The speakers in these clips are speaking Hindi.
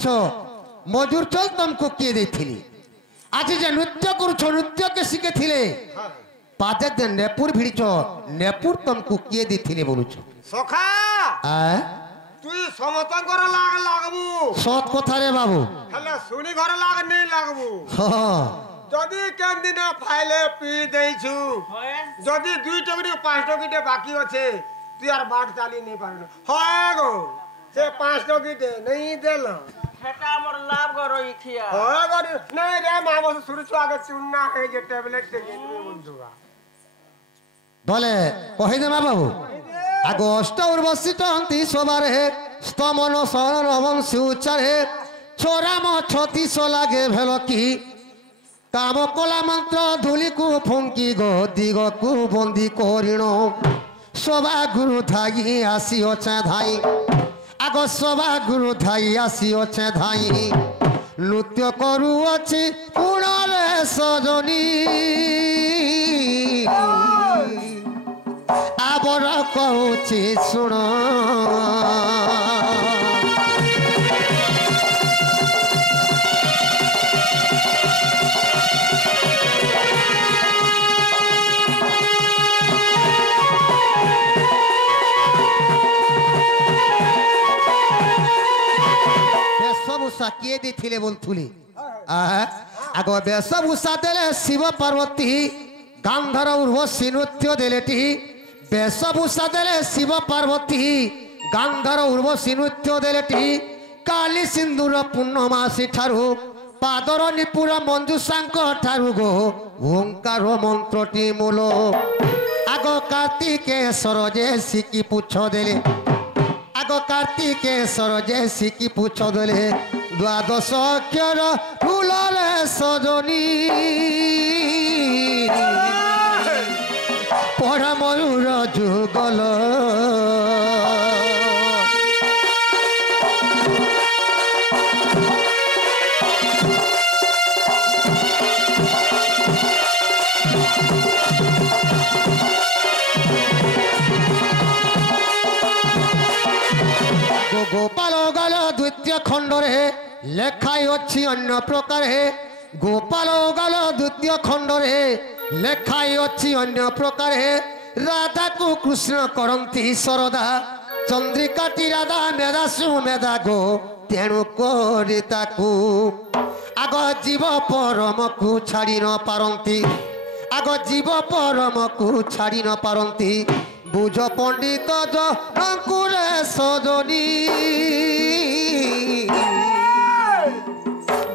भिड़छ मजूर चल तुमको किए देथिली आज जे नृत्य करूछ नृत्य के शिखे थिले पाजे जे नेपुर भिड़छ नेपुर तुमको किए देथिले बोलुछ सखा आ তুই সমতন করে লাগবু সৎ কথা রে বাবু হলে শুনি ঘরে লাগ নেই লাগবু হ্যাঁ যদি কেন দিনে ফাইলে পি দেইছু যদি 2 টকিটে 5 টকিটে বাকি আছে তুই আর বাট চালি নেই পারন হয় গো সে 5 টকিটে নেই দেল সেটা আমার লাভ করই খিয়া হয় গো নেই রে মা বস শুরুছু আগে চুন্না এই যে ট্যাবলেট দেখে নিবি বন্ধুরা বলে কই দে মা বাবু आगो अष्ट उर्वशी सोबारे स्तमन सरवंशी उच्चारे छोरा म छतीस लागे भेल की काम कला मंत्र धूली को फुंकी गो दिग को बंदी करिण सभा गुरु धाई आसी अचे धाई आगो सभा गुरु धाई आसी अचे धाई नृत्य करू अच्छी पुणे सजनी आबर कहूची सुन बेशभूषा किए देथिले बोलथुली आग बेशभूषा देले शिव पार्वती गांधर उर्वशी नृत्य देलेटी बेशभूषा देले शिव पार्वती गांधर उर्वशी नृत्य देलेटी काली सिंदूर पूर्णमासी ठारू पादर निपुर मंजूषांक ठारू गो ओंकार मंत्रटी मूल आग कार्तिकेश्वर जे सिकी पुछ देले आग कार्तिकेश्वर जे सिकी पुछ देले द्वादश अक्षर फूलरे सजनी पढ़ा मयूर जुगल गोपाल गल द्वितीय खंड रे लेखाई अच्छी अन्य प्रकार गोपाल गल द्वितीय खंड रे लेखाई अच्छी अन्य प्रकार राधा को कृष्ण करती सरदा चंद्रिकाटी राधा मेधा सुमेधा गो तेणु को आग जीव परम को छाड़ी न पारती आग जीव परम को छाड़ी न पारती बुझ पंडित जंकुरे सजनी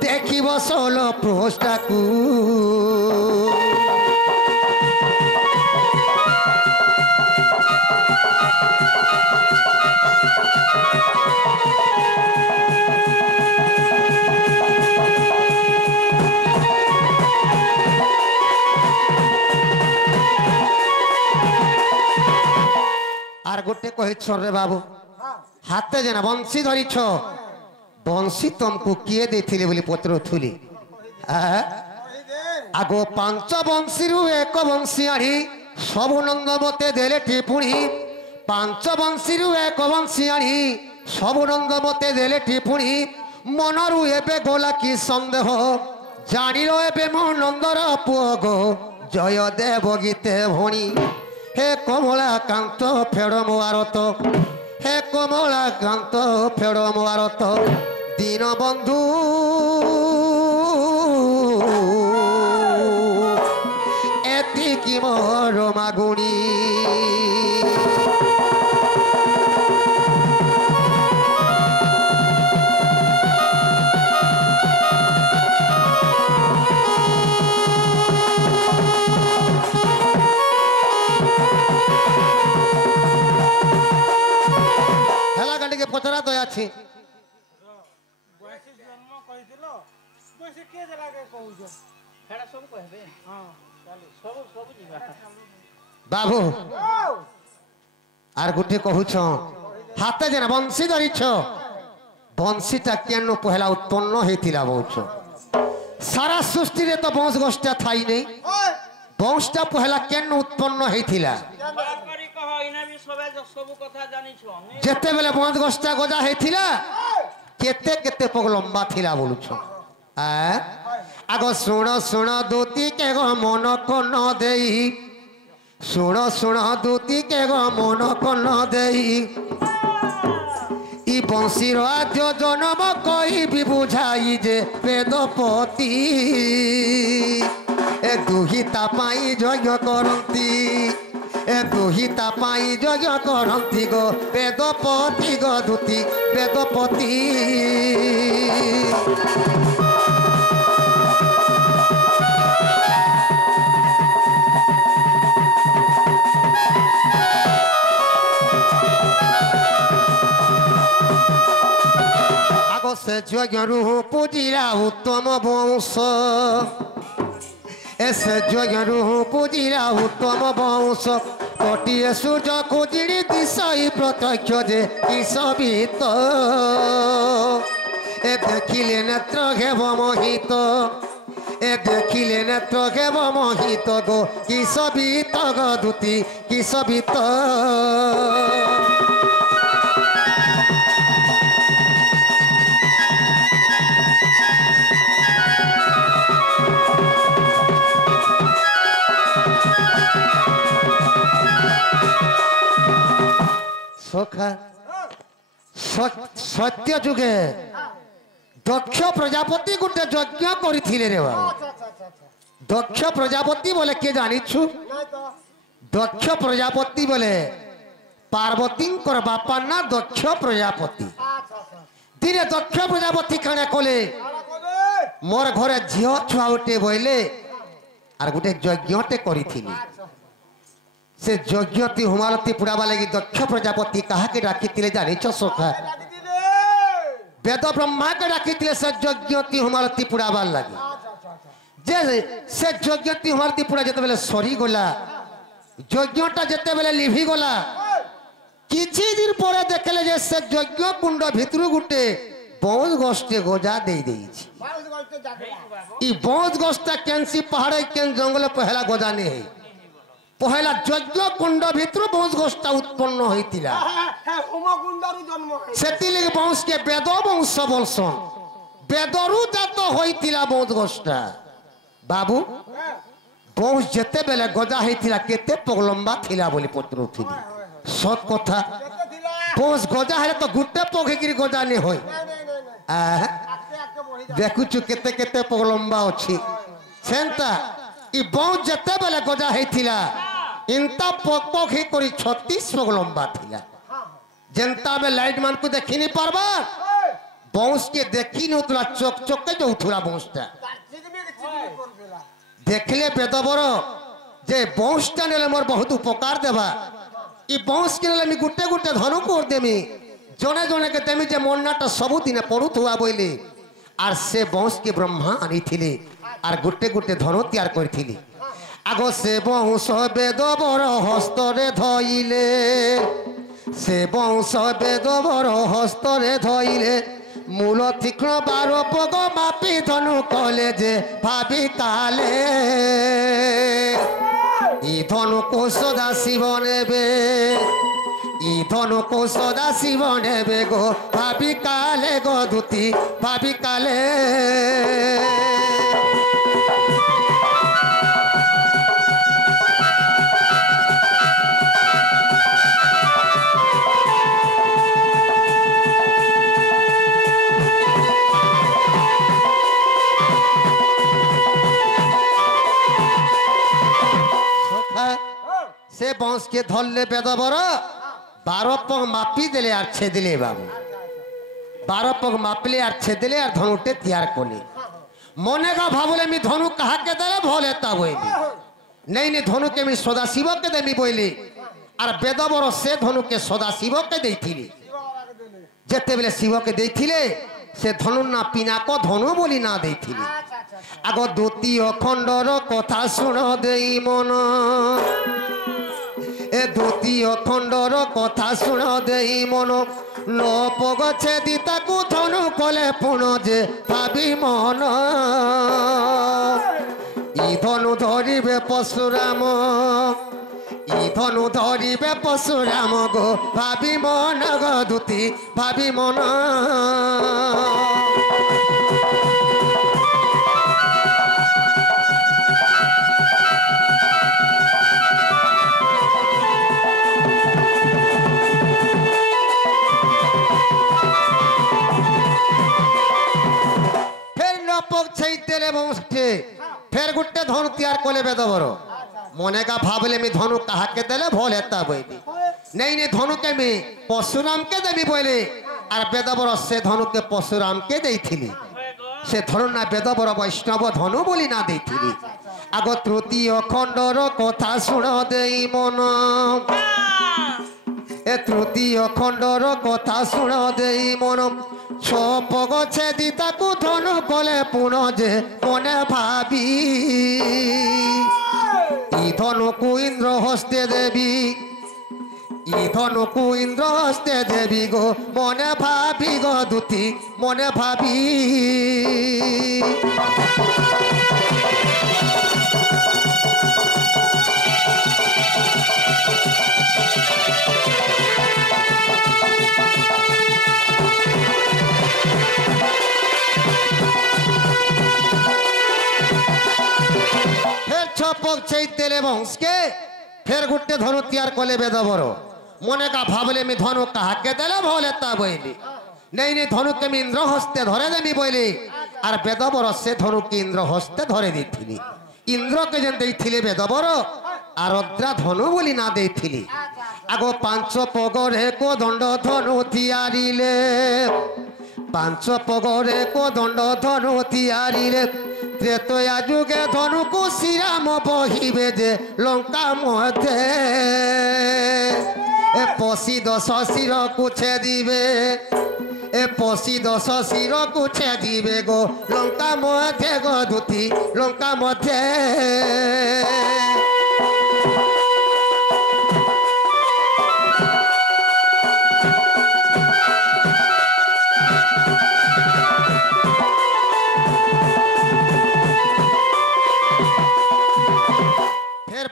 देखिब सोल पृष्ठा को आर गोटे कह रे बाबू हाथे जेना बंशी धरिछ बंशी तुमको किए देथिले बोली पचरुथुली आगो 5 बंशी रु 1 बंशी आड़ी सब नंद मते देले टिपुणी 5 बंशी रु 1 बंशी आड़ी सब नंद मते देले टिपुणी मनरु एबे गोला की संदेह जानिलो एबे मो नंदर पुओ गो जय देव गीते भणी हे कमला कांत फेड़ मोआरत हे कमला कांत फेड़ मोआरत दीन बंधु एतिकी मोर मागुणी पचरा तो अच्छी बाबू आर गोटे कहूछ हाथे जेना बंशी धरिछ बंशीटा केन पहला उत्पन्न होता बहुछ सारा सृष्टि रे तो बंश गोष्ठा थाई नहीं बंशटा पहला केन उत्पन्न होता जेते बेले बंश गोष्ठा गजा होता केते केते पग लंबा थिला बोलुछ आग शुण शुण दूती के गो मन को न देई शुण शुण दूती के गो मन को न देई ई बंशीर आद्य जन्म कही भी बुझाई जे वेदपति ए दुहिता पाई यज्ञ करती ए दुहिता पाई यज्ञ करती गो वेदपति गो दूती वेदपति से यज्ञ पूजिला उत्तम वंश ऐसे यज्ञ पूजिला उत्तम वंश कोटिए सूर्य खोजिड़ी दिशई प्रत्यक्ष जे ईशवित ए देखिले नेत्र घेव मोहित ए देखिले नेत्र घेव मोहित गो ईशवित गो दूती ईशवित सत्य जुगे दक्ष प्रजापति गोटे यज्ञ करथिले रे बाबू दक्ष प्रजापति बोले के जानिछु दक्ष प्रजापति बोले पार्वती बापा ना दक्ष प्रजापति दिने दक्ष प्रजापति खाने कोले मोर घरे झियो छुआ उठे बोले आर गोटे यज्ञते करथिले से यज्ञती हुमालती पुरावा लगी दक्ष प्रजापति कहा के डाकितिले जानिछ सोखा वेद ब्रह्मा के डाकितिले से यज्ञती हुमालती पुरावा लगी जे से यज्ञती हुमालती पुरा जते बेले सरी गला यज्ञटा जते बेले लिभि गला किछि दिन परे देखले जे से यज्ञ कुंड भितरु गुटे बहुत गोष्ठी गोजा दे देइछि ई बहुत गोष्ठा केनसी पहाड़ केन जंगल पहला गोजा ने है पहला यज्ञ कुंड भितर वंश गोष्ठा उत्पन्न होइतिला सेति लगे वंश के वेद वंश बोलसन वेदरु जात होइतिला वंश गोष्ठा बाबू वंश जते बेले गजा होइतिला केते पगलंबा थिला बोली पत्र उठिली सत कथा वंश गजा हेले तो गुटे पगे गिरी गजा ने होय देखुछु केते केते पगलंबा अछि सेंता ई वंश जते बेले गजा होइतिला इंता पक ही करी 36 पग लंबा थिला जनता में लाइट मान को देखि नहीं पारबा वंश के देखि न उतला चोक चोक के जो उठुला वंशटा देखले बेदबर जे वंशटा नेले मोर बहुत उपकार देबा ई वंश के नेले मी गुटे गुटे धनु कर देमी जने जने के देमी जे मोन्नाटा सब दिन पड़ुथुआ बोइले आर से वंश के ब्रह्मा आनी थिले आर गुटे गुटे धनु तैयार करथिले आगो से वंश बेदबर हस्तरे धइले से वंश बेदबर हस्तरे धइले मूल तीक्ष्ण 12 पग मापी धनु कले जे भाबी काले ई धनु को सदा शिव नेबे ई धनु को सदा शिव नेबे गो भाबी काले गो दूती भाबी काले से वंश के धरले बेदबर 12 पग मापी देले आर छेदिले बाबू 12 पग मापले आर छेदिले आर धनुटे तैयार कोले मने का भाबले मी धनु कहा के देले भले ता बोइली नहीं नहीं धनु के मी सदाशिव के देमी बोइली आर बेदबर से धनु के सदाशिव के देइथिली जेते बेले शिव के देइथिले से धनु ना पिना को धनु बोली ना देइथिली आगो द्वितीय खंडर कथा सुन देई मन ए द्वितीय खंडर कथा सुन देई मन न पगछे दिता को धनु कले पुण जे भाबी मन ई धनु धरिबे परशुराम ई ধনু ধরিবে পশুরাম গো ভাবি মন গো দুতি ভাবি মন ফের নপক ছেইতে বংশে ফের গুটে ধনু তৈয়ার কলে বেদবর মনে কা ভাবলে আমি ধনু কাহাকে দেলে ভল হেতা বইলি নেই নে ধনুকে আমি পশুরামকে দেবি বলে আর বেদবর সে ধনুকে পশুরামকে দেইছিলি সে ধনু না বেদবর বৈষ্ণব ধনু বলি না দেইছিলি আগ তৃতীয় খণ্ডর কথা শুণ দেই মন এ তৃতীয় খণ্ডর কথা শুণ দেই মন ছপ গছে দি তাকু ধনু কলে পুণ যে মনে ভাবি ই ধনুকু ইন্দ্র হস্তে দেবী ই ধনুকু ইন্দ্র হস্তে দেবী গো মনে ভাবি গো দুতি মনে ভাবি ফের ছপক ছেইতেলে বংশকে ফের গুটে ধনু তৈয়ার কলে বেদবর মনে কা ভাবলে আমি ধনু কাহাকে দেলে ভলে তা বইলি নেই নে ধনুকে আমি ইন্দ্র হস্তে ধরে দেবি বইলি আর বেদবর সে ধনুকে ইন্দ্র হস্তে ধরে দিছিলি ইন্দ্রকে যেন দেইছিলে বেদবর আর অদ্রা ধনু বলি না দেইছিলি আগ পাঁচ পগরে কোদণ্ড ধনু তিয়ারিলে পাঁচ পগরে কোদণ্ড ধনু তিয়ারিলে ত্রেতয়া যুগে ধনুকু শ্রীরাম বহিবে যে লঙ্কা মধ্যে এ পশি দশ শির কুছে দিবে এ পশি দশ শির কুছে দিবে গো লঙ্কা মধ্যে গো দুতি লঙ্কা মধ্যে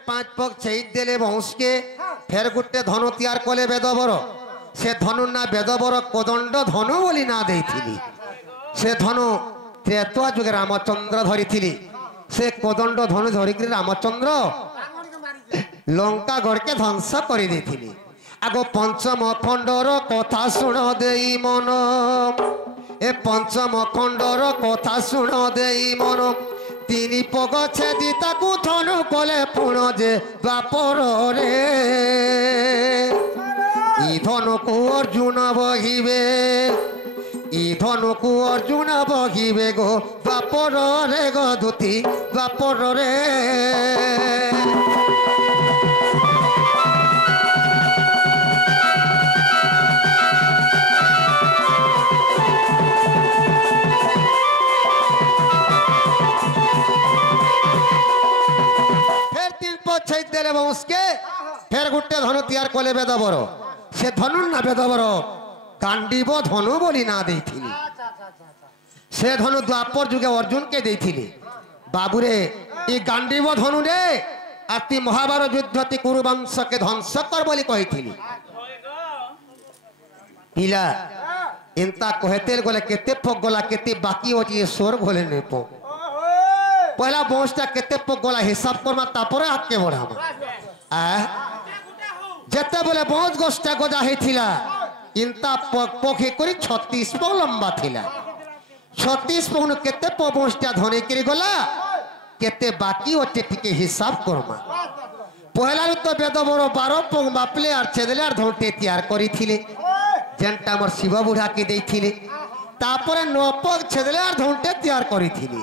পাঁচ পক ছেই দেলে বংশকে ফের গুটে ধনু তৈয়ার কলে বেদবর সে ধনু না বেদবর কোদণ্ড ধনু বলি না দেইছিলি সে ধনু ত্রেতয়া যুগে রামচন্দ্র ধরিছিলি সে কোদণ্ড ধনু ধরিকি রামচন্দ্র লঙ্কা গড়কে ধ্বংস করে দিয়েছিলি আগ পঞ্চম খণ্ডর কথা শুণ দেই মন এ পঞ্চম খণ্ডর কথা শুণ দেই মন তিনি পগছে দি তাকু ধনু কলে পুণ যে বাপর রে ই ধনুকু অর্জুন বহিবে ই ধনুকু অর্জুন বহিবে গো বাপর রে গো দুতি বাপর রে ফের গুটে ধনু তৈয়ার কলে বেদবর সে ধনু না বেদবর গান্ডীব ধনু বলি না দেইছিলি সে ধনু দ্বাপর যুগে অর্জুনকে দেইছিলি বাবুরে এই গান্ডীব ধনু রে আর তুই মহাভারত যুদ্ধতি কুরুবংশকে ধ্বংস কর বলি কইছিলি পিলা ইনতা কহেতেল গলে কেতে পক গলা কেতে বাকি অছি সোর গলে নে পো পহলা বংশটা কেতে পক গলা হিসাব করমা তারপরে আগে বড়ামা যেতে বলে বংশ গোষ্ঠা গজা হয়েছিলা ইনতা পক্ষে করি 36 পক লম্বা থিলা 36 পক কেতে প বংশটা ধনে করে গলা কেতে বাকি অছে টিকে হিসাব করমা পহলা তো বেদ বড় 12 পক বাপলে আর ছেদলে আর ধনতে তৈয়ার করিছিলে যেনটা আমার শিব বুড়াকে দেইছিলে তারপরে 9 পক ছেদলে আর ধনতে তৈয়ার করিছিলে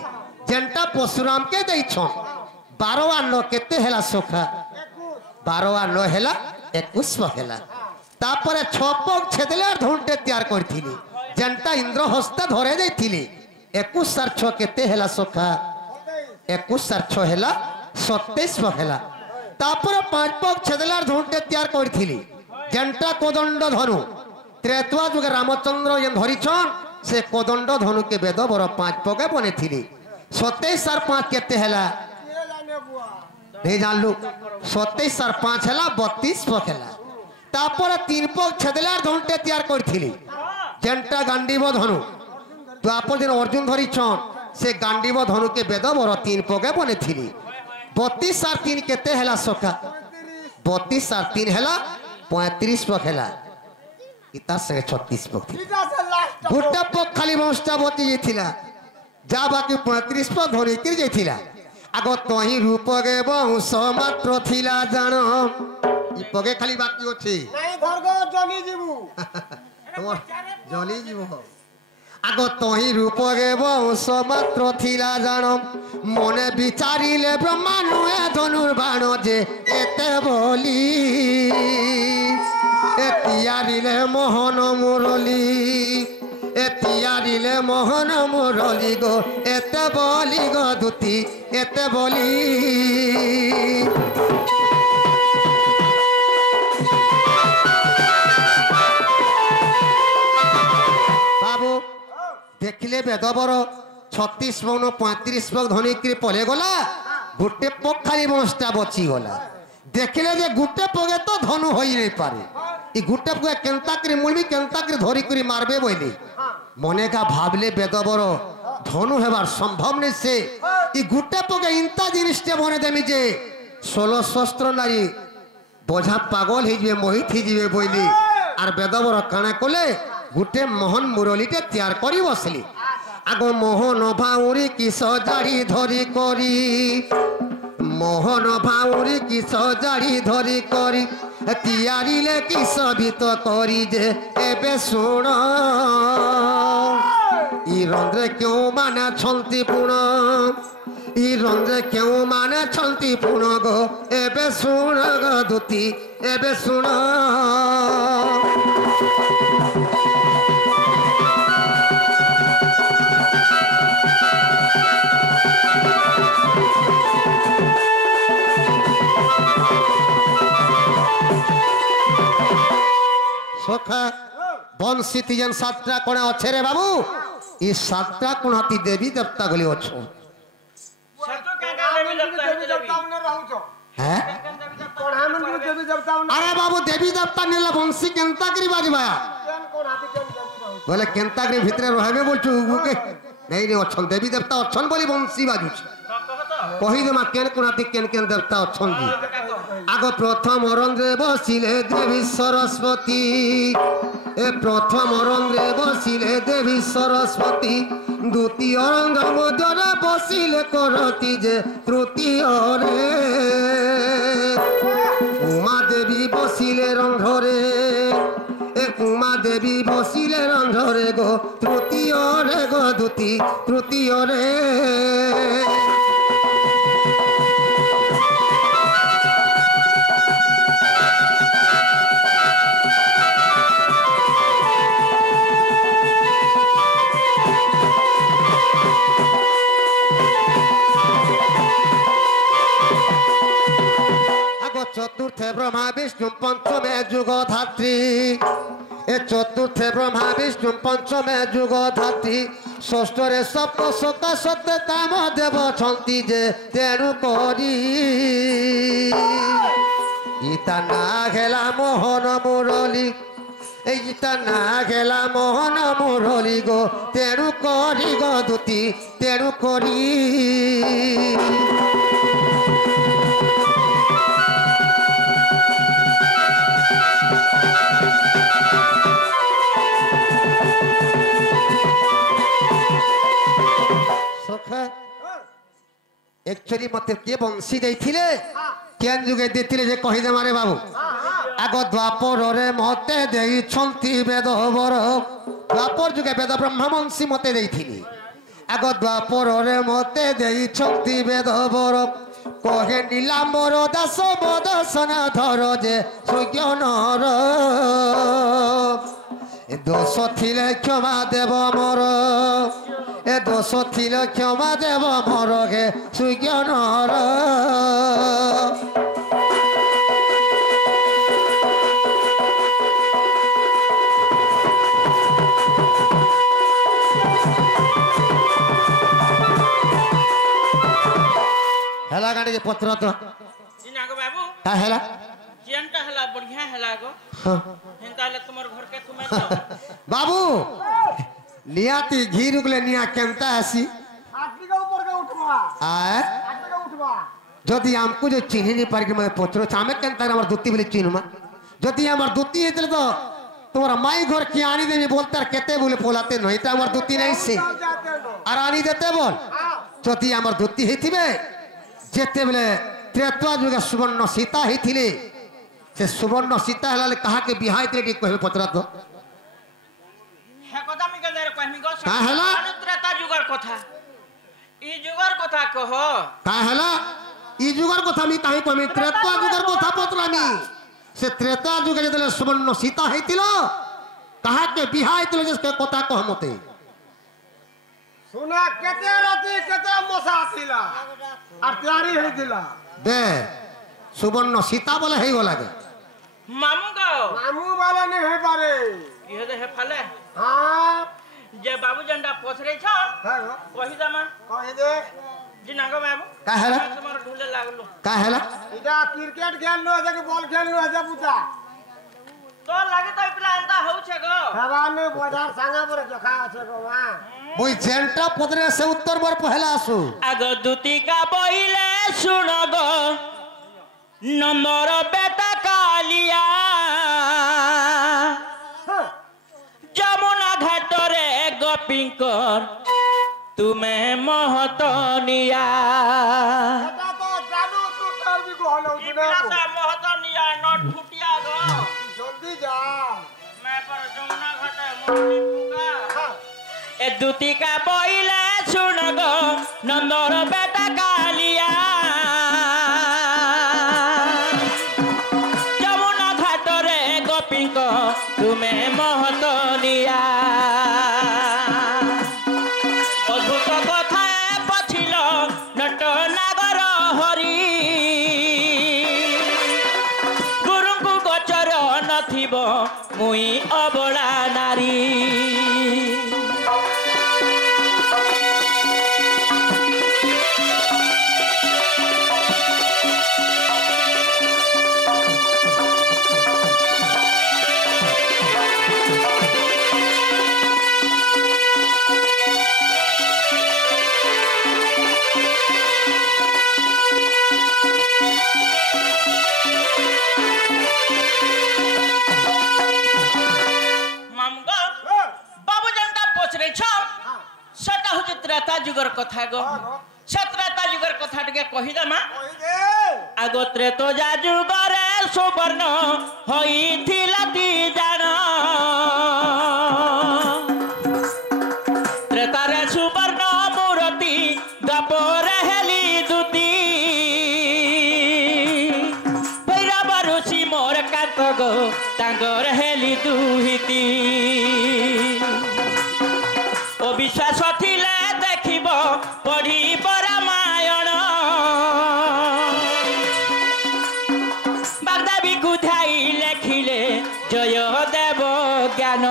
যেনটা পশুরামকে দেইছন 12 আর 9 কেতে হেলা সোখা 12 আর 9 হেলা 21 পক হেলা তারপরে 6 পক ছেদলে আর ধনতে তৈয়ার করিছিলে যেনটা ইন্দ্র হস্তে ধরে দেইছিলে 21 আর 6 কেতে হেলা সোখা 21 আর 6 হেলা 27 পক হেলা তারপরে 5 পক ছেদলে আর ধনতে তৈয়ার করিছিলে যেনটা কোদণ্ড ধনু ত্রেতয়া যুগে রামচন্দ্র যেন ধরিছন সে কোদণ্ড ধনুকে বেদ বড় 5 পকে বনেছিলি 27 আর 5 কেতে হেলা नहीं जानलु 27 और 5 है 32 पक है तापर 3 पक छेदला धनुटे तैयार करथिली जेंटा गांडीव धनु तो आप दिन अर्जुन धरी छन से गांडीव धनु के बेदबर 3 पके बने थिली 32 और 3 केते हैला सखा 32 और 3 हैला 35 पक हैला इता से 36 पक थी इटा से लास्ट गोटे पक खाली वंशटा बची जाइथिला जा बाकी 35 पक धरि कर जाइथिला आगो तही रूप गे वंश मात्र थिला जान ई पगे खाली बाकी अछि नहीं धरगो जमी जीवू तोर जली जीव आगो तही रूप गे वंश मात्र थिला जान मने विचारिले ब्रह्माणु धनुर्बाण जे एते बोली एतियारिले मोहन मुरली एतियारिले मोहन मुरली गो एते बोली गो दुती एते बोली बाबू देखिले बेदबर 36 पग 35 पग धनिक पले गला गोटे पग खाली बंशटा बची गला देखिले जे गोटे पगे तो धनु होई नहीं पारे ई गोटे पगे केनता करी मुलबी केनता करी धरी करी मारबे बोली मने का भाबले बेदबर धनु हेबार संभव नहीं से ई गोटे पगे इंता जिनिसटे बने देमी जे 16 शस्त्र नारी बोझा पागल ही जे मोहित ही जीवे बोली आर बेदबर काना कोले गोटे मोहन मुरलीटे तैयार करी बसली आगो मोहन भाउरी किस जाड़ी धरी करी मोहन भाउरी किस जाड़ी धरी करी तैयारिले किस भीत करी जे एबे सुन ई रंद्रे क्यों माने छंती पुण ई रंद्रे क्यों माने छंती पुण गो एबे सुन गो दुती एबे सुन सखा बंशी तीजन 7टा कोणा अच्छे रे बाबू ये 7टा कोणाती देवी देवता गली अच्छो सतो का देवी देवता है देवता ने रहू छो हैं कोढ़ा मन के देवी देवता ने अरे बाबू देवी देवता नेला बंशी केनता करी बाजबा केन कोन हाथी केन देवी रहू बोले केनता करी भितरे रहबे बोलछु के नहीं रे अच्छन देवी देवता अच्छन बोली बंशी बाजुछ कहि दे मा केन कोणाती केन केन देवता अच्छन जी आगो प्रथम रंद्रे बसिले देवी सरस्वती ए प्रथम रंद्रे बसिले देवी सरस्वती द्वितीय रंग मध्यरे बसिले करती जे तृतीय रे उमा देवी बसिले रंध्रे ए उमा देवी बसिले रंध्रे गो तृतीय रे गो द्वितीय तृतीय रे चतुर्थे ब्रह्मा विष्णु पंचमे जुगधात्री ए चतुर्थे ब्रह्मा विष्णु पंचमे जुगधात्री षष्ठरे सप्त सका सत्य काम देव छंती जे तेणु करी इता ना गेला मोहन मुरली इता ना गेला मोहन मुरली गो तेणु करी गो दुती तेणु करी एक्चुअली मते के बंशी देथिले केन जुगे देथिले जे कहि दे मारे बाबू आगो द्वापर रे मते देई छंती वेद वर द्वापर जुगे वेद ब्रह्म बंशी मते देथिली आगो द्वापर रे मते देई छंती वेद वर कहे नीलांबर दास बदसना धर जे सुज्ञानर दोष थिले क्षमा देव मोर ए दोष थिले क्षमा देव मोर गे सुज्ञानर हेला गाड़ी के पत्र तो का हैला जेनटा हला बढ़िया हला गो हाँ। हेंता हला तुमर घर के तुम्हें तो बाबू नियाती घी रुकले निया केमता हसी आदमी का ऊपर का उठवा आए आदमी का उठवा যদি আমকু যে চিনি নি পারি মানে পত্র চামে কেন তার আমার দুতি বলে চিনুমা যদি আমার দুতি হইতলে তো তোমার মাই ঘর কি আনি দেবি বলতে আর কেতে বলে পোলাতে নয় এটা আমার দুতি নাই সে जाते हो আর আনি দিতে বল हां যদি আমার দুতি হইতিবে যেতে বলে ত্রেতয়া যুগে সুবর্ণ সীতা হইতিলে সে সুবর্ণ সীতা হলালে কাহাকে বিহাইতে কি কইবে পত্র তো হ্যাঁ কথা আমি কেন রে কইমি গো কা হেলা ত্রেতা যুগের কথা ই যুগের কথা কহ কা হেলা ই যুগের কথা আমি কাহি কইমি ত্রেতয়া যুগের কথা পত্র আমি সে ত্রেতয়া যুগে যেতে সুবর্ণ সীতা হইতিল কাহাকে বিহাইতিল যে কথা কহমতে सुना केते राती केते मसा आथिला আর তৈরি হইছিলা দে সুবর্ণ সীতা বলে হেই লাগে মামু গো মামু বলে নি হই পারে ইহে দে হে ফালে हां যে বাবু জন্ডা পছরে ছ হ্যাঁ কহি দামা কই দে জিনাগো বাবু কা হেলা তোমার ঢুলে লাগলো কা হেলা এটা ক্রিকেট খেলনো আছে কি বল খেলনো আছে পুতা তো লাগে তো পিলা এন্তা হউছে গো হেবানে বাজার সাঙ্গা পরে দেখা আছে গো মা ওই জেনটা পদরে সে উত্তর বর পহেলা আসু আগ দুতিকা বইলে শুন গো নম্বর বেটা কালিয়া যমুনা ঘাটরে গোপিঙ্কর তুমি মহতনিয়া এটা তো জানো তো সার্বি গো হলো না মহতনিয়া নট ফুটিয়া গো জলদি যা मैं पर যমুনা ঘাটে মুরলি পুকা এ দুতিকা বইলে শুন গো নন্দর বেটা কালিয়া যমুনা ঘাটরে গোপিঙ্ক তুমি মহতনিয়া অদ্ভুত কথা পছিল নট নাগর হরি গুরুଙ୍କୁ গোচর নথিব মুই অবলা নারী সেটা হচ্ছে ত্রেতা যুগের কথা গো সে ত্রেতা যুগের কথা টিকে কহিদামা কই দে আগ ত্রেতয়া যুগরে সুবর্ণ হইଥିଲା তি জাণ ত্রেতারে সুবর্ণ মূরতি দ্বাপরে হেলি দুতি ভৈরব ঋষি মোর কান্ত গো তাঙ্গর হেলি দুহিতি অবিশ্বাস থিলে দেখিব পঢ়িব রামায়ণ বাগদাবী কুধাই লেখিলে জয় দেব জ্ঞান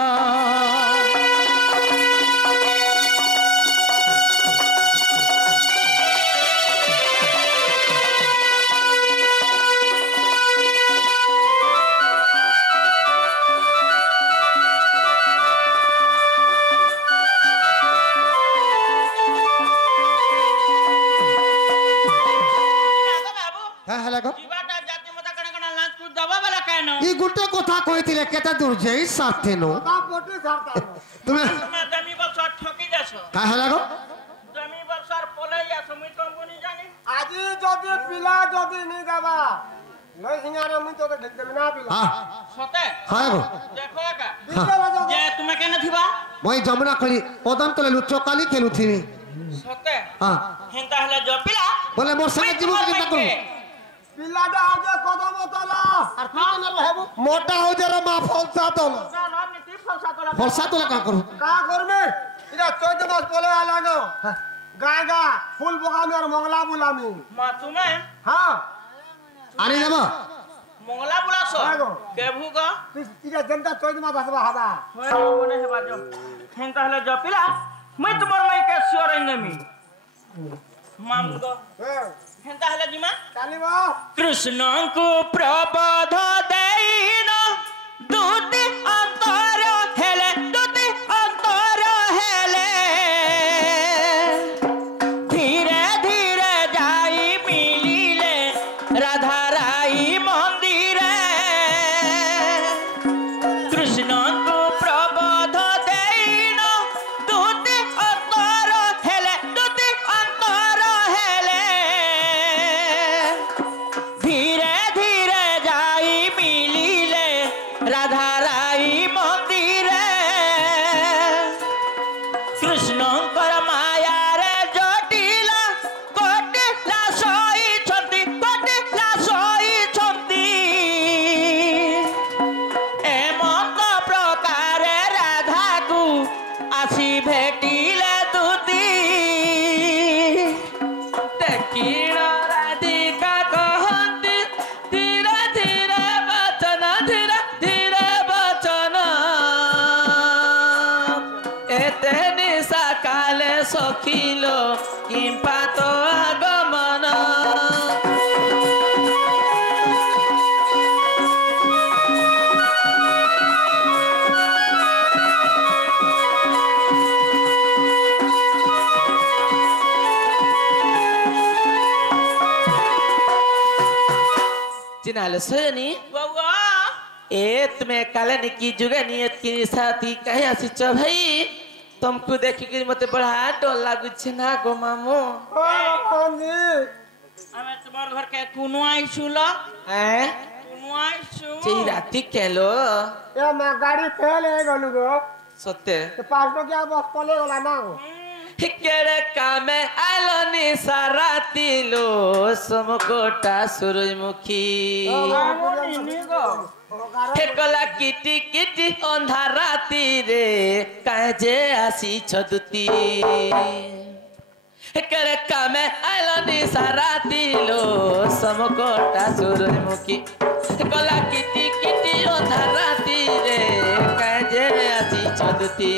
হ্যাঁ হেলা গো জীবাটা জাতি মত কণ কণ লাঞ্চ কু দবা বলা কেন ই গুটে কথা কইতিলে কেতে দূর যেই সাথে নো তা পটি ছাড়তা তুমি তুমি জমি বছর ঠকি যাছ কা হেলা গো জমি বছর পলে যাছ মুই কম্পানি জানি আজি যদি পিলা যদি নি দেবা লই সিঙ্গারে মুই তো ঢেক দেব না পিলা হ্যাঁ সতে হ্যাঁ গো দেখো একা দিতে বাজো যে তুমি কেন থিবা মই যমুনা কলি পদম তলে লুচকালি খেলুথিবি সতে হ্যাঁ হেন্তা হলে জপিলা বলে মোর সঙ্গে জীবন কেনতা করু পিলাটা আগে কদম তলা আর তুই কেন রহবু মোটা হও যে মা ফলসা তলা না না নীতি ফলসা তোলা ফলসা তোলা কা করু কা করবে এটা 14 মাস পরে আলাগো গায় গা ফুল বগামি আর মংলা বুলামি মা তুমি হ্যাঁ আনি যাব মংলা বুলাছ হ্যাঁ গো। কেভু গো তুই এটা জনতা 14 মাস আসবা হাবা হয় মনে হেবা জ হেন্তা হলে জপিলা মুই তোমার মাইকে সিওর নেমি ମାମୁଁ ହେନ୍ତା ହେଲା ଜିମା ଚାଲିବ କୃଷ୍ଣଙ୍କୁ ପ୍ରବୋଧ ଦେଇନ ଦୁତି ଅନ୍ତର ହେଲେ ଦୁତି ଅନ୍ତର ହେଲେ ଧୀରେ ଧୀରେ ଯାଇ ମିଳିଲେ ରାଧାରାଇ ମନ୍ଦିରେ କୃଷ୍ଣଙ୍କୁ ପ୍ରବୋଧ ଦେଇନ ଦୁତି ଅନ୍ତର ହେଲେ ଦୁତି ଅନ୍ତର ହେଲେ ଧୀରେ ଧୀରେ ଯାଇ ମିଳିଲେ ରାଧାରାଇ ମନ୍ଦିରେ କୃଷ୍ଣଙ୍କର ମାୟାରେ ଜଟିଲା କଟିଲା ଶୋଇଛନ୍ତି ଏମନ୍ତ ପ୍ରକାରେ ରାଧାକୁ ଆସି ଭେଟିଲେ ଦୁତି ଦେଖିଣ ରାଧିକା କହନ୍ତି ଧୀରେ ଧୀରେ ବଚନ ଧୀରେ ଧୀରେ ବଚନ ଏତେ ନିଶା କାଲେ ସଖିଲ କିମ୍ପା ତ ଆଗମନ चिन्हाल सोयनी ए तुम्हें काले की जुगनी की साथी कहीं आसीच भाई तुमको देखिक मते बड़ा डर लागुछे ना गो मामू हमें तुम्हार घर के कुनु आइछु ल हैं कुनु आइछु चई राती केलो ए मैं गाड़ी फेल है गनु गो सत्य तो पास तो क्या बस पले वाला ना हिकेरे कामे आलोनी साराती लो समकोटा सूरजमुखी हेकला किटी किटी अंधाराती रे काजे आसी छदुती हेकरे कामे आलोनी साराती लो समकोटा सूरजमुखी हेकला किटी किटी अंधाराती रे काजे आसी छदुती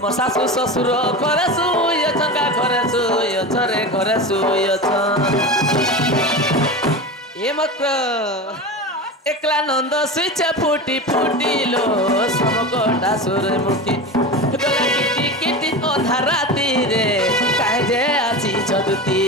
मोर सासु ससुर घरे सुयछन का घरे सुयछ रे घरे सुयछन ए मक्र एकला नंद सुइछ फुटी फुटिलो समकोटा सूरजमुखी गला किटी किटी अंधार राती रे काहे जे आसी छदुती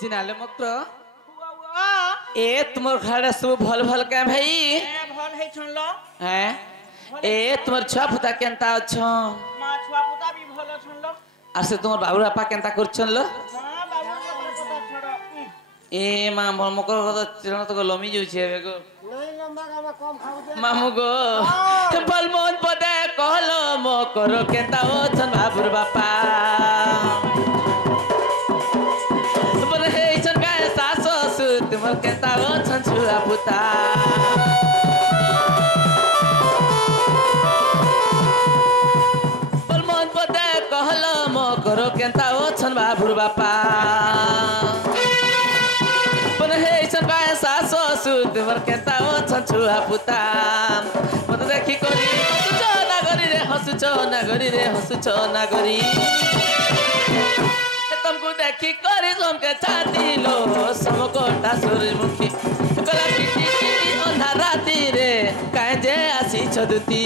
चिनाले मक्र ए तुमर घर सब भल भल के भाई भल है छनलो हैं ए तुमर छुआ पुता केनता छ मां छुआ पुता भी भल छनलो आसे तुमर बाबू बापा केनता करछन लो हां बाबू बापा पता छड़ ए मां मोर मकर चिरण तो लमी जाउ छे एगो नहीं लंबा का कम खाऊ दे मामू गो बल मन पदे कहलो मकर केनता ओ छन बाबू बापा तुमर हे छन का सासो सु तुमर केनता ओ छन छुआ पुता कहलो मो करो केनता ओ छन बाबुर बापा पण हे छन का सासो सु तुमर केनता ओ छन छुआ पुता मत देखि करी हसुचो ना गरी रे हसुचो ना गरी रे हसुचो ना गरी तुमको देखि करी तुमके छाती लो समकोटा सूरजमुखी गला किटी किटी अंधार राती रे काहे जे आसी छदुती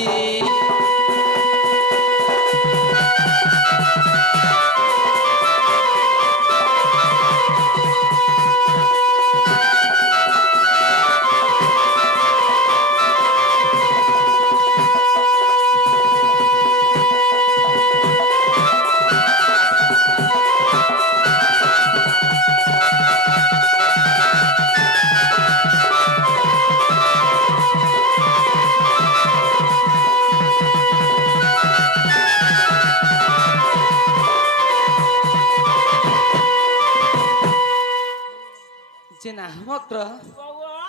चिना मक्र बउआ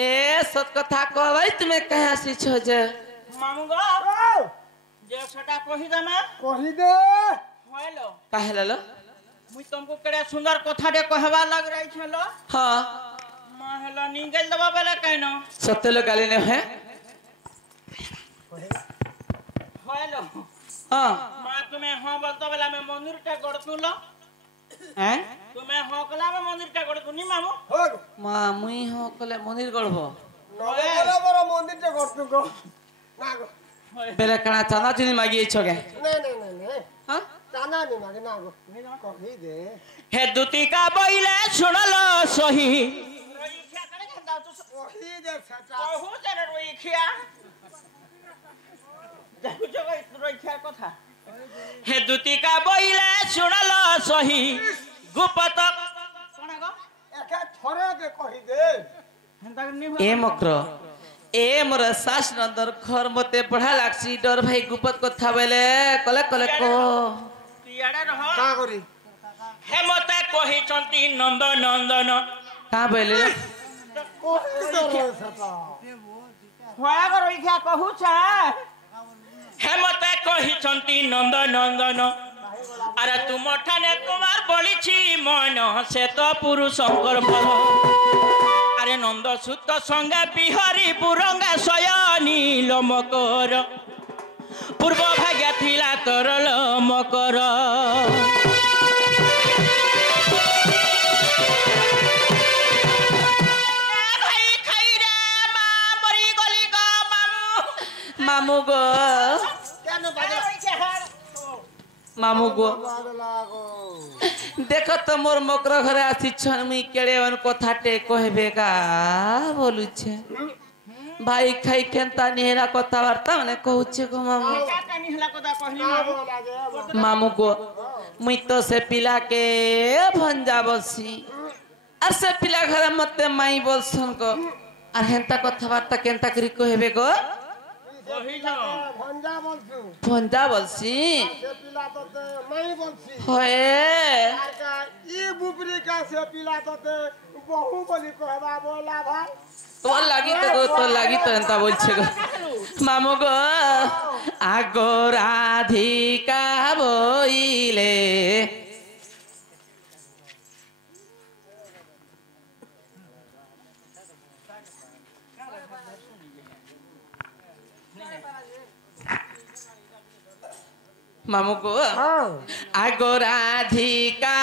ए सत कथा कहबै तुमे कहाँ से छो जे मामू गो जे सेटा कहि देना कही दे होइलो काहे लो मुई तुमको केड़े सुंदर कथा दे कहवा लग रही छलो हाँ मां हेलो निगल दबा बेले कहनो सत्य लो गाली ने है होइलो हाँ मां तुम्हें हां बोलतो बेला में मंदिर टे गड़तुलो हैं तुम्हें हां कला में मंदिर टे गड़तुनी मामू हो মা মুই হ কলে মন্দির গড়ব নবগলা বড় মন্দিরটা করতে গো না গো বেলে কানা চানা চুনি মাগিয়ে ছগে না না না না হ্যাঁ টানা নি মাগে না গো কহি দে हे दुतिका बइले सुनलो सही रोइखिया करे खंदा तू কহি দে সেটা कहू जरे रोइखिया देखु जगह रोइखिया कथा हे दुतिका बइले सुनलो सही गुपत कोना गो একে থরে কে কহি দে हेंता नि এ মক্র এ মোর শাস নন্দর ঘর মতে পড়া লাগছি ডর ভাই গুপত কথা বলে কলে কলে কো तियाडे रह কা করি हे मते कहि चंती नंद नंदन কা বলে কহি দে সেটা होया गो रोइखिया कहू छा हे मते कहि चंती नंद नंदन अरे तुम ठाने कुमार बोलिछि मन से तो पुरुषंकर भव अरे नंद सुत संगे बिहारी पुरंगा शयनी लमकर पूर्व भाग्य थिला तोर लमकर भाई खाई रे मा मरी गली गो मामू মামু গো কেন বাজে মামু গো বাজলা গো দেখো তো মোর মক্র ঘরে আসিছন মুই কেড়ে অন কথাটে কইবে গা বলুছে ভাই খাই কেনতা নেহরা কথাবার্তা মানে কହୁছে গো মামু का निहला कदा कहली না লাগে মামু গো মুই তো সে পিলাকে ভঞ্জা বলছি আর সে পিলা ঘরে মতে মাই বলছন গো আর হেনতা কথাবার্তা কেনতা করি কইবে গো কহি যাও ভঞ্জা বলছু ভঞ্জা বলছি সে পিলা তোতে মাই বলছি হয়ে আর কা ই বুবরি কা সে পিলা তোতে বহু বলি কহবা বলা ভাই তোর লাগি তো গো তোর লাগি তো এনতা বলছে গো মামু গো আগো রাধিকা বইলে মামু গো আগো রাধিকা